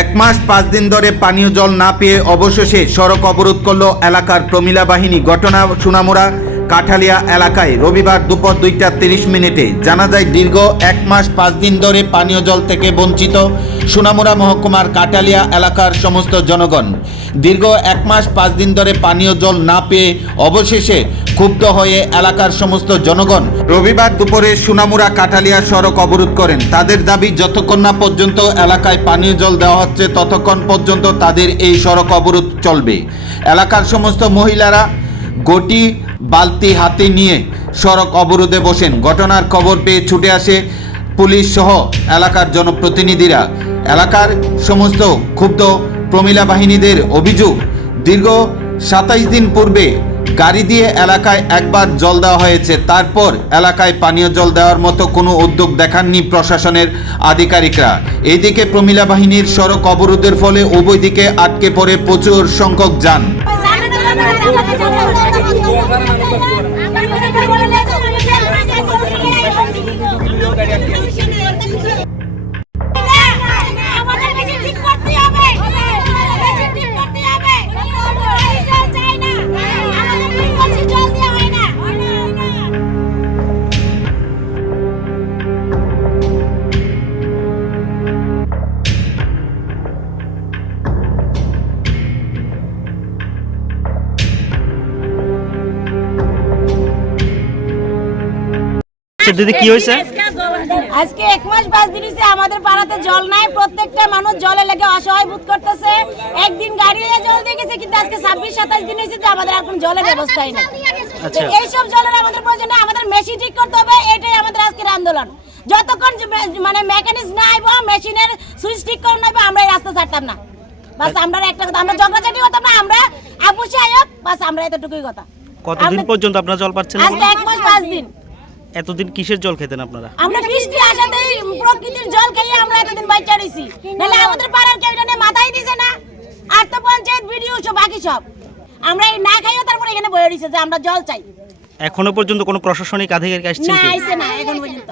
এক মাস পাঁচ দিন ধরে পানীয় জল না পেয়ে অবশেষে সড়ক অবরোধ করল এলাকার প্রমিলা বাহিনী। ঘটনা সুনামুরা কাঠালিয়া এলাকায় রবিবার দুপুর দুইটা তিরিশ মিনিটে জানা যায় দীর্ঘ এক মাস পাঁচ দিন ধরে পানীয় জল থেকে বঞ্চিত সুনামুরা মহকুমার কাঠালিয়া এলাকার সমস্ত জনগণ। দীর্ঘ এক মাস পাঁচ দিন ধরে পানীয় জল না পেয়ে অবশেষে ক্ষুব্ধ হয়ে এলাকার সমস্ত জনগণ রবিবার দুপুরে সুনামুরা কাঠালিয়া সড়ক অবরোধ করেন। তাদের দাবি, যতক্ষণ না পর্যন্ত এলাকায় পানীয় জল দেওয়া হচ্ছে, ততক্ষণ পর্যন্ত তাদের এই সড়ক অবরোধ চলবে। এলাকার সমস্ত মহিলারা গটি বালতি হাতে নিয়ে সড়ক অবরোধে বসেন। ঘটনার খবর পেয়ে ছুটে আসে পুলিশ সহ এলাকার জনপ্রতিনিধিরা। এলাকার সমস্ত ক্ষুব্ধ প্রমিলা বাহিনীদের অভিযোগ, দীর্ঘ সাতাইশ দিন পূর্বে গাড়ি দিয়ে এলাকায় একবার জল দেওয়া হয়েছে। তারপর এলাকায় পানীয় জল দেওয়ার মতো কোনো উদ্যোগ দেখাননি প্রশাসনের আধিকারিকরা। এইদিকে প্রমিলা বাহিনীর সড়ক অবরোধের ফলে উভয় দিকে আটকে পড়ে প্রচুর সংখ্যক যান। আমাদের দিদি কি হয়েছে? আজকে এক মাস পাঁচ দিন আমাদের পাড়াতে জল নাই প্রত্যেকটা মানুষ জলে লেগে অসহায় বোধ করতেছে। একদিন গাড়ি জল দিয়ে গেছে কিন্তু আজকে ছাব্বিশ সাতাশ দিন হয়েছে যে আমাদের আর জলের ব্যবস্থাই নেই। আচ্ছা। এইসব জলের আমাদের প্রয়োজন আমাদের মেশিন ঠিক করতে হবে এটাই আমাদের আজকের আন্দোলন। যতক্ষণ মানে মেকানিক্স না আইব মেশিনের সুইচ ঠিক করে আমরা এই রাস্তা ছাড়তাম না। বাস আমরা একটা কথা আমরা ঝগড়াঝাটি করতাম না আমরা আপুসে আয়ক বাস আমরা এতটুকুই কথা। কতদিন পর্যন্ত আপনারা জল পাচ্ছেন আজকে এক মাস পাঁচ দিন। এতদিন কিসের জল খেতেন আপনারা? আমরা বৃষ্টি আসাতেই প্রকৃতির জল খেয়ে আমরা এতদিন বাইচা রইছি। নাহলে আমাদের পাড়ার কেউ এটা মাথায় দিছে না। আর তো পঞ্চায়েত ভিডিও সব বাকি সব। আমরা এই না খাইও তারপরে এখানে বয়ে রইছে যে আমরা জল চাই। এখনও পর্যন্ত কোনো প্রশাসনিক আধিকারিক আসছে না আইছে না এখন পর্যন্ত।